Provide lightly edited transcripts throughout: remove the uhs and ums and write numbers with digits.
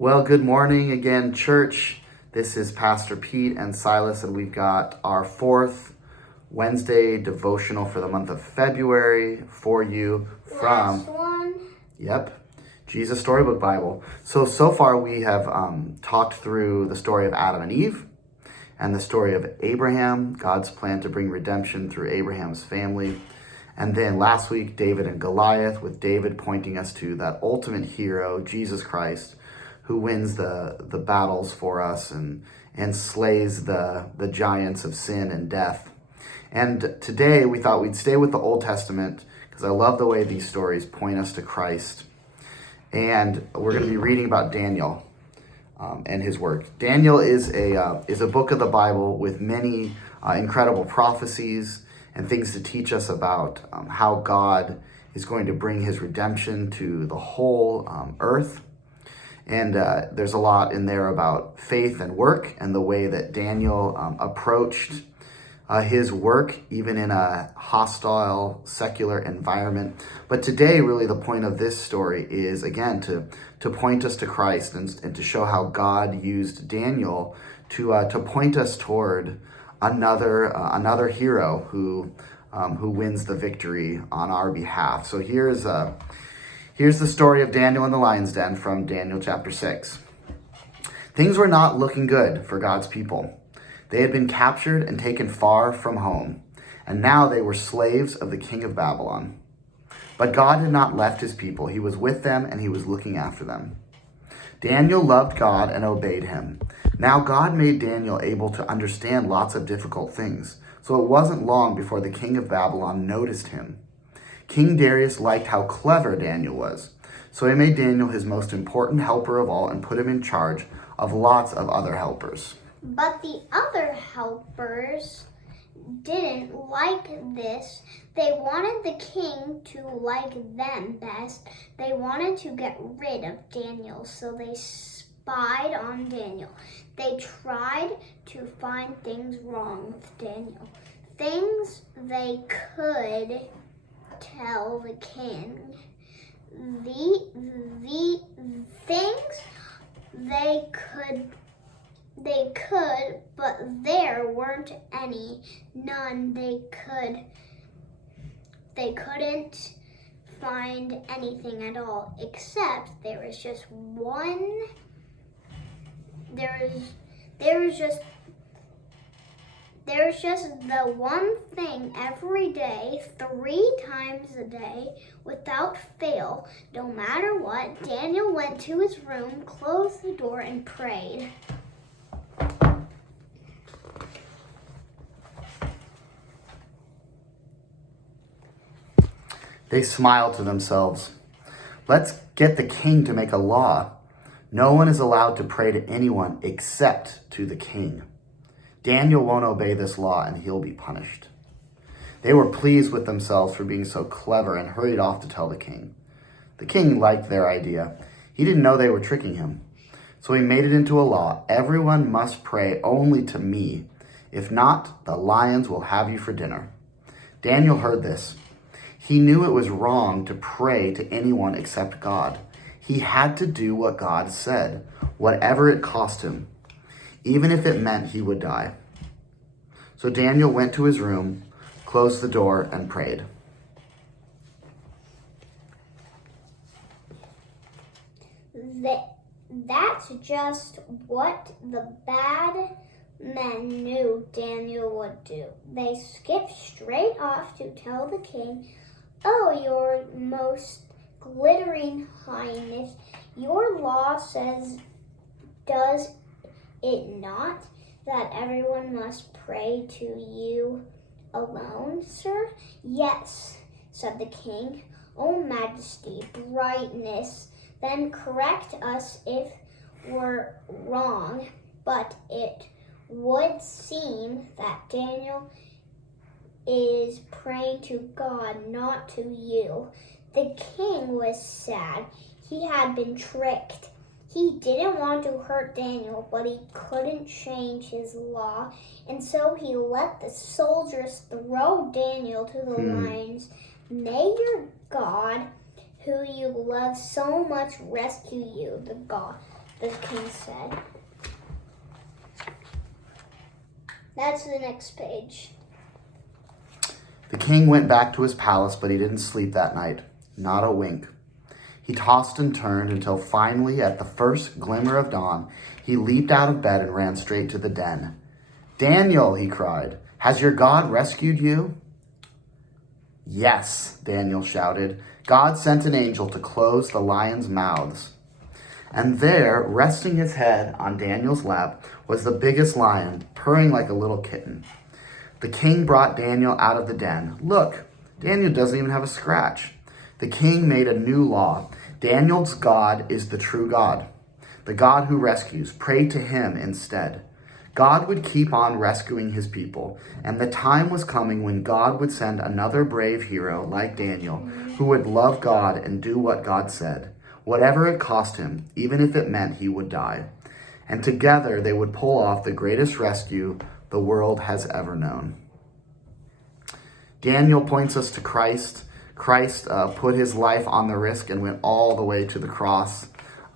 Well, good morning again, church. This is Pastor Pete and Silas, and we've got our fourth Wednesday devotional for the month of February for you from, Last one. Jesus Storybook Bible. So far we have talked through the story of Adam and Eve and the story of Abraham, God's plan to bring redemption through Abraham's family. And then last week, David and Goliath, with David pointing us to that ultimate hero, Jesus Christ, who wins the battles for us and slays the giants of sin and death. And today we thought we'd stay with the Old Testament because I love the way these stories point us to Christ. And we're going to be reading about Daniel and his work. Daniel is a book of the Bible with many incredible prophecies and things to teach us about how God is going to bring his redemption to the whole earth. And there's a lot in there about faith and work and the way that Daniel approached his work, even in a hostile, secular environment. But today, really, the point of this story is, again, to point us to Christ and to show how God used Daniel to point us toward another hero who wins the victory on our behalf. So here's the story of Daniel in the lion's den from Daniel chapter 6. Things were not looking good for God's people. They had been captured and taken far from home, and now they were slaves of the king of Babylon. But God had not left his people. He was with them, and he was looking after them. Daniel loved God and obeyed him. Now God made Daniel able to understand lots of difficult things, so it wasn't long before the king of Babylon noticed him. King Darius liked how clever Daniel was, so he made Daniel his most important helper of all and put him in charge of lots of other helpers. But the other helpers didn't like this. They wanted the king to like them best. They wanted to get rid of Daniel, so they spied on Daniel. They tried to find things wrong with Daniel. Things they could tell the king. The things they could, but there weren't any. None. They couldn't find anything at all, except there was just the one thing every day, 3 times a day, without fail. No matter what, Daniel went to his room, closed the door, and prayed. They smiled to themselves. Let's get the king to make a law. No one is allowed to pray to anyone except to the king. Daniel won't obey this law and he'll be punished. They were pleased with themselves for being so clever and hurried off to tell the king. The king liked their idea. He didn't know they were tricking him. So he made it into a law. Everyone must pray only to me. If not, the lions will have you for dinner. Daniel heard this. He knew it was wrong to pray to anyone except God. He had to do what God said, whatever it cost him, even if it meant he would die. So Daniel went to his room, closed the door, and prayed. That's just what the bad men knew Daniel would do. They skipped straight off to tell the king, "Oh, your most glittering highness, your law says, does it not, that everyone must pray to you alone, sir?" "Yes," said the king. "Oh, majesty, brightness, then correct us if we're wrong." But it would seem that Daniel is praying to God, not to you. The king was sad. He had been tricked. He didn't want to hurt Daniel, but he couldn't change his law, and so he let the soldiers throw Daniel to the lions. May your God, who you love so much, rescue you. the king said. That's the next page. The king went back to his palace, but he didn't sleep that night. Not a wink. He tossed and turned until finally, at the first glimmer of dawn, he leaped out of bed and ran straight to the den. "Daniel," he cried, "has your God rescued you?" "Yes," Daniel shouted. "God sent an angel to close the lions' mouths." And there, resting his head on Daniel's lap, was the biggest lion, purring like a little kitten. The king brought Daniel out of the den. "Look, Daniel doesn't even have a scratch." The king made a new law. Daniel's God is the true God, the God who rescues. Pray to him instead. God would keep on rescuing his people, and the time was coming when God would send another brave hero like Daniel, who would love God and do what God said, whatever it cost him, even if it meant he would die. And together they would pull off the greatest rescue the world has ever known. Daniel points us to Christ. Christ put his life on the risk and went all the way to the cross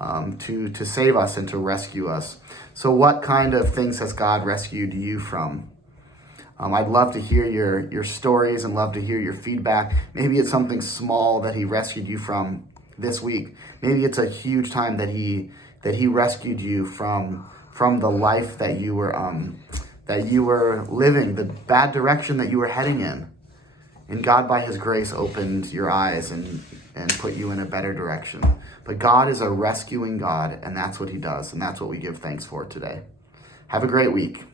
to save us and to rescue us. So what kind of things has God rescued you from? I'd love to hear your stories and love to hear your feedback. Maybe it's something small that he rescued you from this week. Maybe it's a huge time that he rescued you from the life that you were living, the bad direction that you were heading in. And God, by his grace, opened your eyes and put you in a better direction. But God is a rescuing God, and that's what he does, and that's what we give thanks for today. Have a great week.